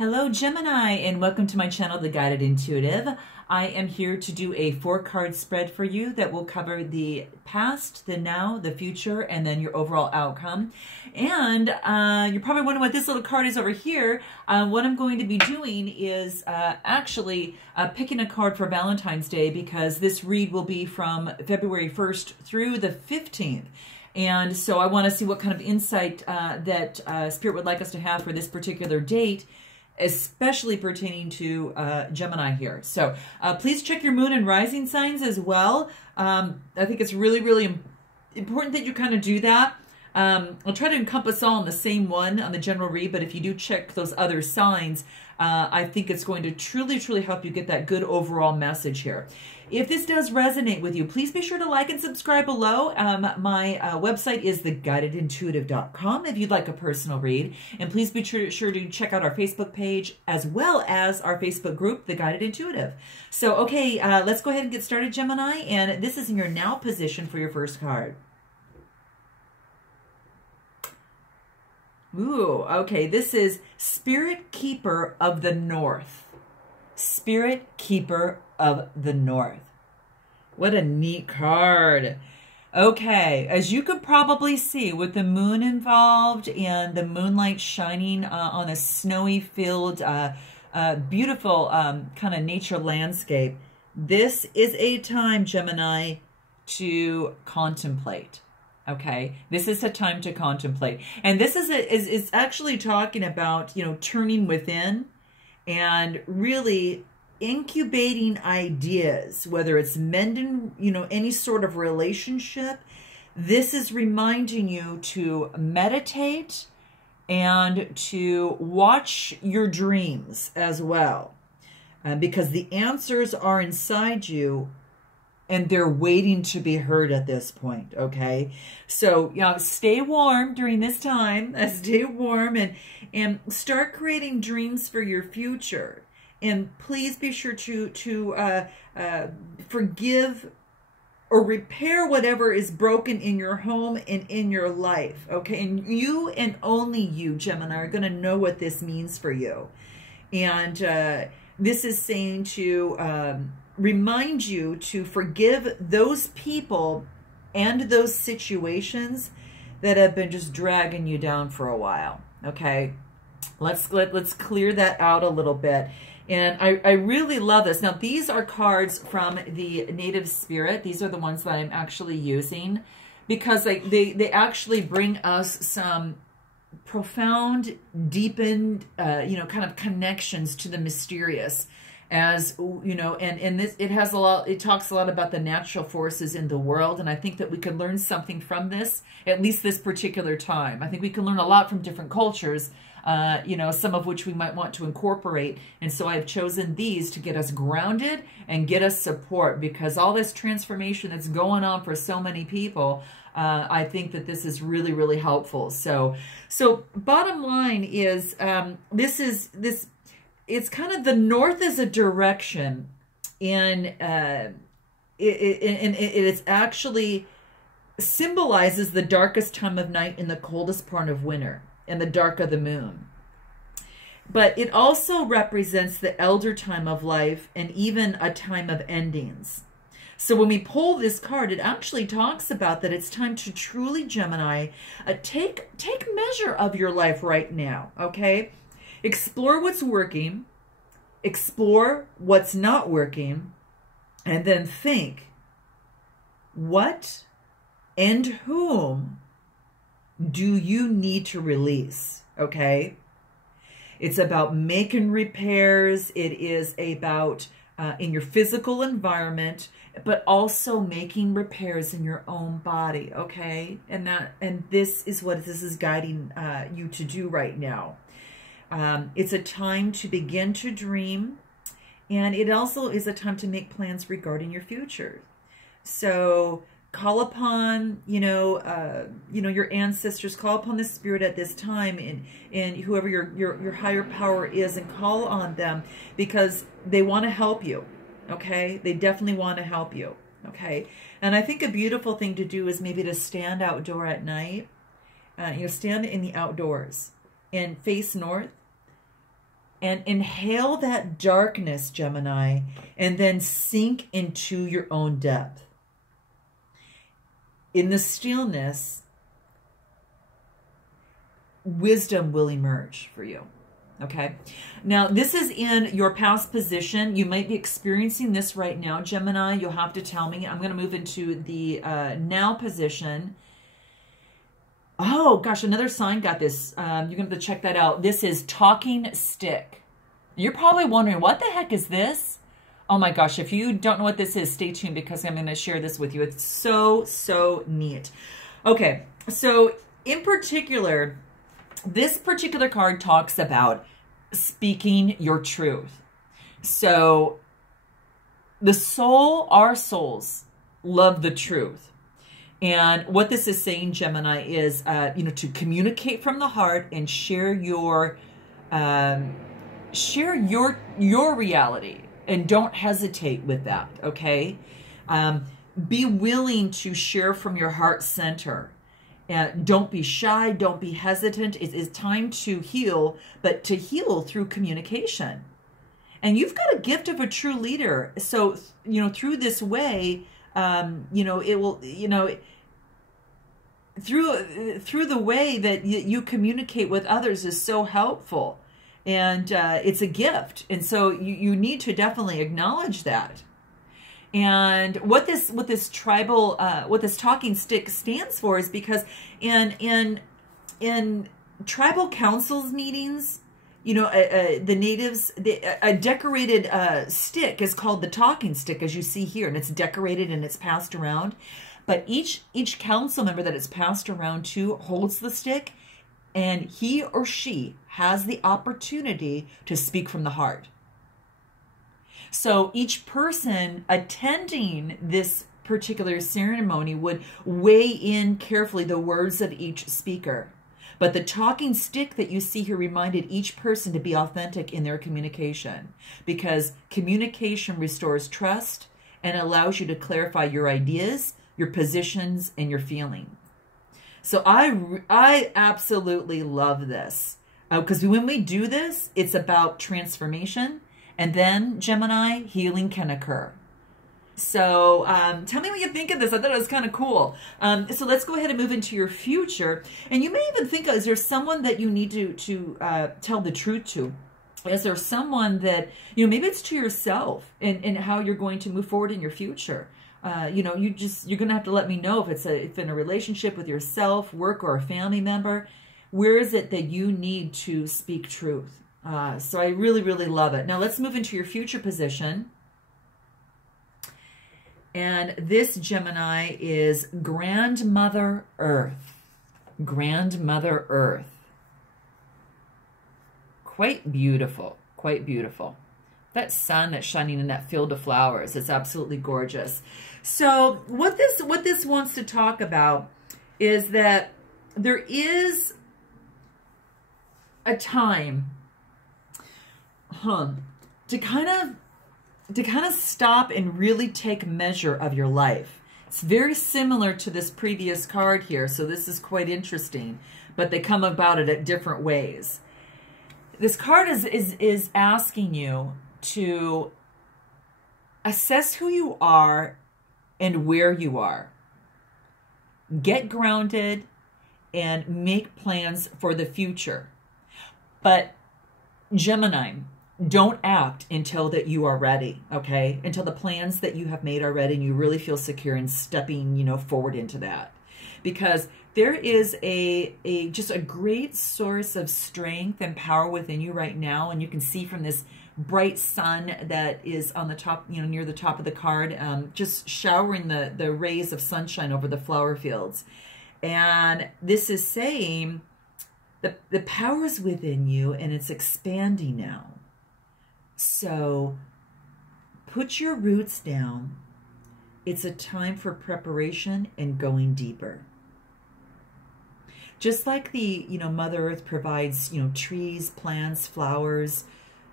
Hello Gemini, and welcome to my channel, The Guided Intuitive. I am here to do a 4-card spread for you that will cover the past, the now, the future, and then your overall outcome. And you're probably wondering what this little card is over here. What I'm going to be doing is actually picking a card for Valentine's Day, because this read will be from February 1st through the 15th. And so I want to see what kind of insight that Spirit would like us to have for this particular date, especially pertaining to Gemini here. So please check your moon and rising signs as well. I think it's really, really important that you kind of do that. I'll try to encompass all in the same one on the general read, but if you do check those other signs, I think it's going to truly, truly help you get that good overall message here. If this does resonate with you, please be sure to like and subscribe below. My website is theguidedintuitive.com if you'd like a personal read. And please be sure to check out our Facebook page as well as our Facebook group, The Guided Intuitive. So, okay, let's go ahead and get started, Gemini. And this is in your now position for your first card. Ooh, okay, this is Spirit Keeper of the North. Spirit Keeper of the North. What a neat card. Okay, as you could probably see, with the moon involved and the moonlight shining on a snowy field, beautiful kind of nature landscape, this is a time, Gemini, to contemplate. Okay, this is a time to contemplate. And this is actually talking about, you know, turning within and really incubating ideas, whether it's mending, you know, any sort of relationship. This is reminding you to meditate and to watch your dreams as well, because the answers are inside you and they're waiting to be heard at this point, okay? So, you know, stay warm during this time. Stay warm and start creating dreams for your future. And please be sure to forgive or repair whatever is broken in your home and in your life, okay? And you and only you, Gemini, are going to know what this means for you. And this is saying to remind you to forgive those people and those situations that have been just dragging you down for a while, okay? Let's clear that out a little bit. And I really love this. Now, these are cards from the native spirit. These are the ones that I'm actually using, because they actually bring us some profound, deepened, you know, kind of connections to the mysterious. As you know, and this, it has a lot, it talks a lot about the natural forces in the world, and I think that we can learn something from this, at least this particular time. I think we can learn a lot from different cultures, you know, some of which we might want to incorporate, and so I've chosen these to get us grounded and get us support, because all this transformation that's going on for so many people, I think that this is really, really helpful. So bottom line is, it's kind of the north as a direction, and it actually symbolizes the darkest time of night and the coldest part of winter and the dark of the moon. But it also represents the elder time of life and even a time of endings. So when we pull this card, it actually talks about that it's time to truly, Gemini, take measure of your life right now, okay? Explore what's working, explore what's not working, and then think, what and whom do you need to release, okay? It's about making repairs. It is about in your physical environment, but also making repairs in your own body, okay? And this is what this is guiding you to do right now. It's a time to begin to dream, and it also is a time to make plans regarding your future. So call upon, you know, your ancestors, call upon the spirit at this time, and whoever your higher power is, and call on them, because they want to help you, okay? They definitely want to help you, okay? And I think a beautiful thing to do is maybe to stand outdoor at night, you know, stand in the outdoors and face north, and inhale that darkness, Gemini, and then sink into your own depth. In the stillness, wisdom will emerge for you. Okay. Now, this is in your past position. You might be experiencing this right now, Gemini. You'll have to tell me. I'm going to move into the now position. Oh, gosh, another sign got this. You're going to have to check that out. This is talking stick. You're probably wondering, what the heck is this? Oh, my gosh. If you don't know what this is, stay tuned because I'm going to share this with you. It's so, so neat. Okay. So, in particular, this particular card talks about speaking your truth. So the soul, our souls, love the truth. And what this is saying, Gemini, is, to communicate from the heart and share your reality, and don't hesitate with that. Okay. Be willing to share from your heart center. Don't be shy. Don't be hesitant. It is time to heal, but to heal through communication. And you've got a gift of a true leader. So, through this way, it will, through the way that you communicate with others is so helpful. And it's a gift. And so you need to definitely acknowledge that. And what this talking stick stands for is because in tribal councils meetings, the natives, a decorated stick is called the talking stick, as you see here, and it's decorated and it's passed around. But each council member that it's passed around to holds the stick, and he or she has the opportunity to speak from the heart. So each person attending this particular ceremony would weigh in carefully the words of each speaker. But the talking stick that you see here reminded each person to be authentic in their communication, because communication restores trust and allows you to clarify your ideas, your positions, and your feeling. So I absolutely love this, because when we do this, it's about transformation. And then, Gemini, healing can occur. So tell me what you think of this. I thought it was kind of cool. So let's go ahead and move into your future. And you may even think, is there someone that you need to tell the truth to? Is there someone that, maybe it's to yourself and how you're going to move forward in your future? You're going to have to let me know if it's in a relationship with yourself, work, or a family member. Where is it that you need to speak truth? So I really, really love it. Now let's move into your future position. And this, Gemini, is Grandmother Earth. Grandmother Earth. Quite beautiful. Quite beautiful. That sun that's shining in that field of flowers is absolutely gorgeous. So what this wants to talk about is that there is a time to kind of stop and really take measure of your life. It's very similar to this previous card here, so this is quite interesting, but they come about it at different ways. This card is asking you to assess who you are and where you are. Get grounded and make plans for the future. But Gemini, don't act until that you are ready, okay? Until the plans that you have made are ready and you really feel secure in stepping, forward into that. Because there is just a great source of strength and power within you right now, and you can see from this bright sun that is on the top, near the top of the card, just showering the rays of sunshine over the flower fields. And this is saying the power is within you and it's expanding now. So put your roots down. It's a time for preparation and going deeper. Just like the, Mother Earth provides, trees, plants, flowers,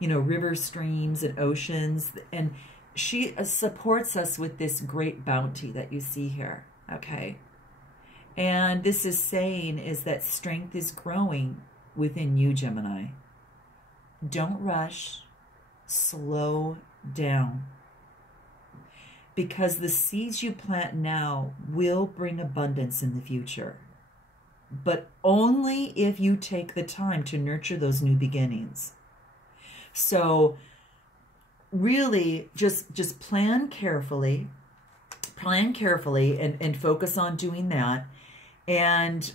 rivers, streams, and oceans. And she supports us with this great bounty that you see here, okay? And this is saying is that strength is growing within you, Gemini. Don't rush. Slow down. Because the seeds you plant now will bring abundance in the future. But only if you take the time to nurture those new beginnings. So really just plan carefully and focus on doing that. And,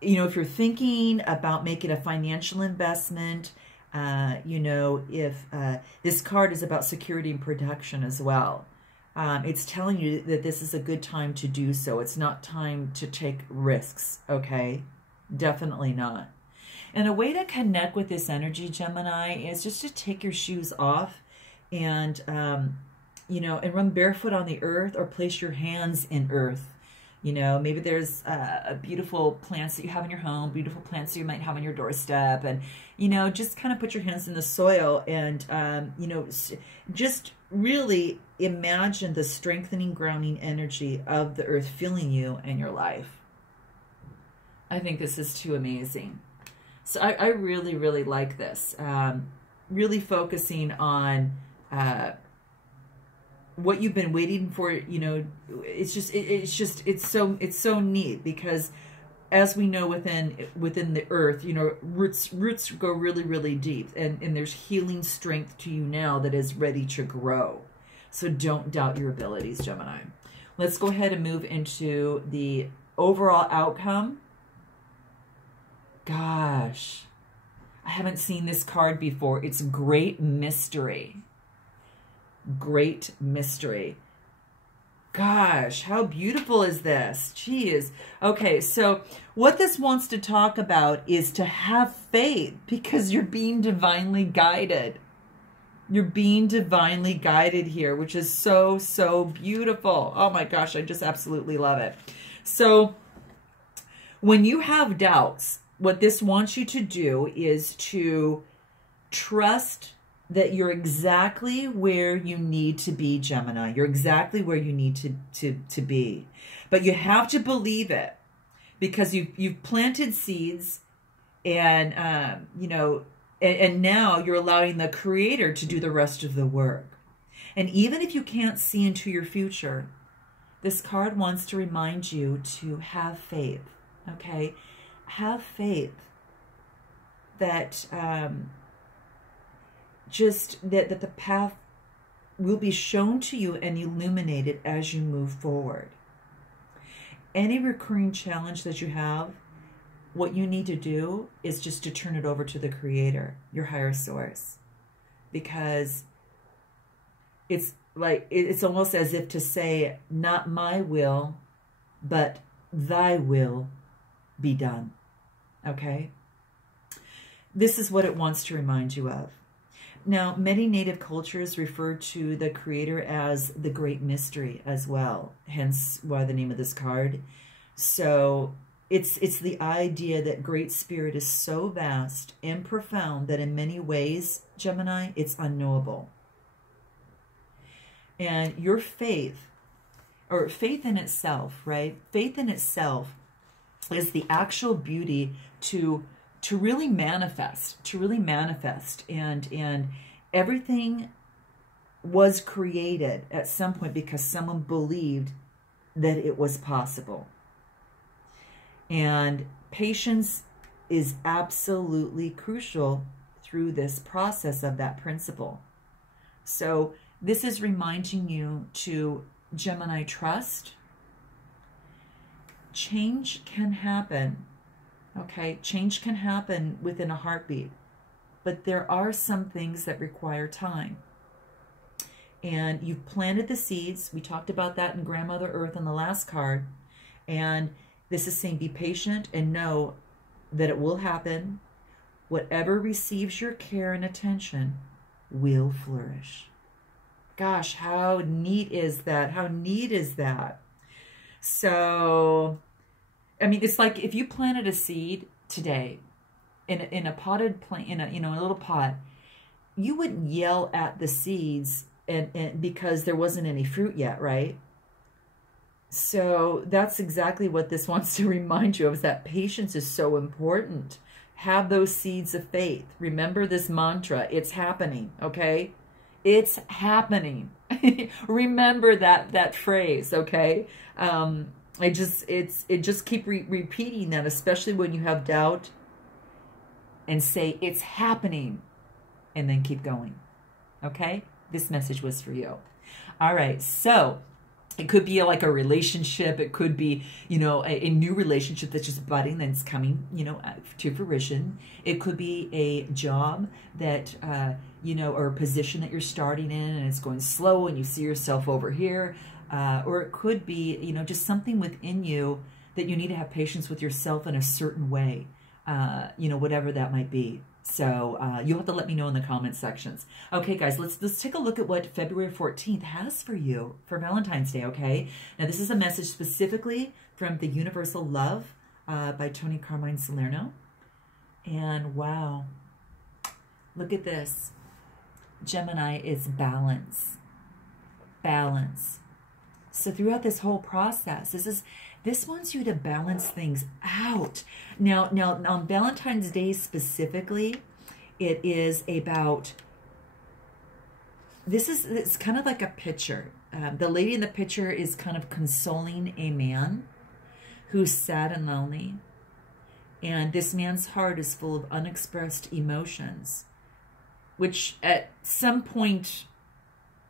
you know, if you're thinking about making a financial investment, you know, if this card is about security and protection as well. It's telling you that this is a good time to do so. It's not time to take risks, okay? Definitely not. And a way to connect with this energy, Gemini, is just to take your shoes off and, you know, and run barefoot on the earth or place your hands in earth. You know, maybe there's beautiful plants that you have in your home, beautiful plants that you might have on your doorstep. And, you know, just kind of put your hands in the soil and, you know, just really imagine the strengthening, grounding energy of the earth filling you and your life. I think this is too amazing. So I really, really like this. Really focusing on what you've been waiting for, you know, it's so neat, because as we know within the earth, you know, roots go really, really deep, and there's healing strength to you now that is ready to grow. So don't doubt your abilities, Gemini. Let's go ahead and move into the overall outcome. Gosh, I haven't seen this card before. It's Great Mystery. Great Mystery. Gosh, how beautiful is this? Jeez. Okay, so what this wants to talk about is to have faith, because you're being divinely guided. You're being divinely guided here, which is so, so beautiful. Oh my gosh, I just absolutely love it. So when you have doubts, what this wants you to do is to trust that you're exactly where you need to be, Gemini. You're exactly where you need to be. But you have to believe it, because you've planted seeds, and you know, and now you're allowing the Creator to do the rest of the work. And even if you can't see into your future, this card wants to remind you to have faith, okay? Have faith that that the path will be shown to you and illuminated as you move forward. Any recurring challenge that you have, what you need to do is just to turn it over to the Creator, your higher source, because it's like, it's almost as if to say, not my will, but thy will be done. Okay? This is what it wants to remind you of. Now, many native cultures refer to the Creator as the Great Mystery as well, hence why the name of this card. So it's the idea that Great Spirit is so vast and profound that in many ways, Gemini, it's unknowable. And your faith, or faith in itself, right? Faith in itself is the actual beauty to really manifest, and everything was created at some point because someone believed that it was possible. And patience is absolutely crucial through this process of that principle. So this is reminding you to, Gemini, trust. Change can happen. Okay, change can happen within a heartbeat, but there are some things that require time. And you've planted the seeds. We talked about that in Grandmother Earth on the last card. And this is saying be patient and know that it will happen. Whatever receives your care and attention will flourish. Gosh, how neat is that? How neat is that? So, I mean, it's like if you planted a seed today in a potted plant, in a little pot, you wouldn't yell at the seeds and because there wasn't any fruit yet, right? So that's exactly what this wants to remind you of, is that patience is so important. have those seeds of faith. Remember this mantra. It's happening, okay? It's happening. Remember that phrase, okay? It just keep repeating that, especially when you have doubt, and say it's happening, and then keep going. Okay? This message was for you. All right. So it could be like a relationship. It could be, you know, a new relationship that's just budding, that's coming, you know, to fruition. It could be a job that, you know, or a position that you're starting in and it's going slow and you see yourself over here. Or it could be, you know, just something within you that you need to have patience with yourself in a certain way, you know, whatever that might be. So you'll have to let me know in the comment sections. Okay, guys, let's take a look at what February 14th has for you for Valentine's Day, okay? Now, this is a message specifically from The Universal Love by Tony Carmine Salerno. And wow, look at this. Gemini is balance. Balance. So throughout this whole process, this wants you to balance things out. Now on Valentine's Day specifically, it is about, it's kind of like a picture. The lady in the picture is kind of consoling a man who's sad and lonely. And this man's heart is full of unexpressed emotions, which at some point,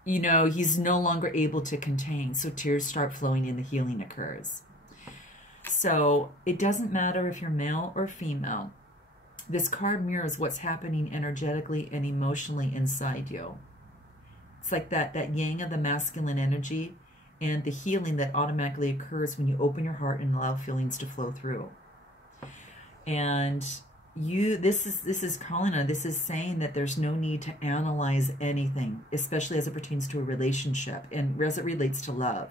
you know, he's no longer able to contain. So tears start flowing and the healing occurs. So it doesn't matter if you're male or female. This card mirrors what's happening energetically and emotionally inside you. It's like that yang of the masculine energy and the healing that automatically occurs when you open your heart and allow feelings to flow through. And this is calling on, this is saying that there's no need to analyze anything, especially as it pertains to a relationship and as it relates to love.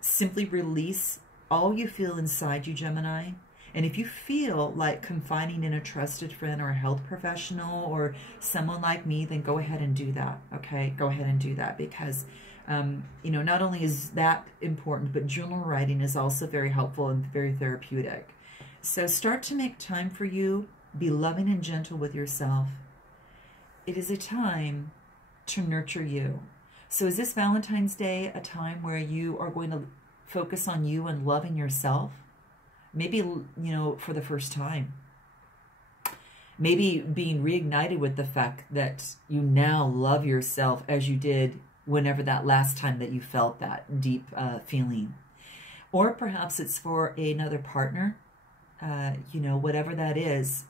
Simply release all you feel inside you, Gemini. And if you feel like confiding in a trusted friend or a health professional or someone like me, then go ahead and do that, okay? Go ahead and do that because, you know, not only is that important, but journal writing is also very helpful and very therapeutic. So start to make time for you. Be loving and gentle with yourself. It is a time to nurture you. So is this Valentine's Day a time where you are going to focus on you and loving yourself? Maybe, you know, for the first time. Maybe being reignited with the fact that you now love yourself as you did whenever that last time that you felt that deep feeling. Or perhaps it's for another partner. You know, whatever that is,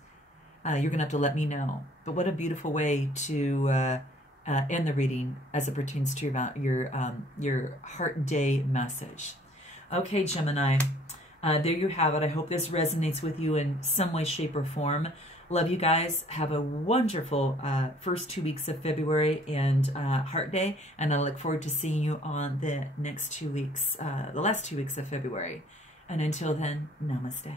you're going to have to let me know. But what a beautiful way to end the reading as it pertains to your Heart Day message. Okay, Gemini, there you have it. I hope this resonates with you in some way, shape, or form. Love you guys. Have a wonderful first 2 weeks of February and Heart Day. And I look forward to seeing you on the next 2 weeks, the last 2 weeks of February. And until then, namaste.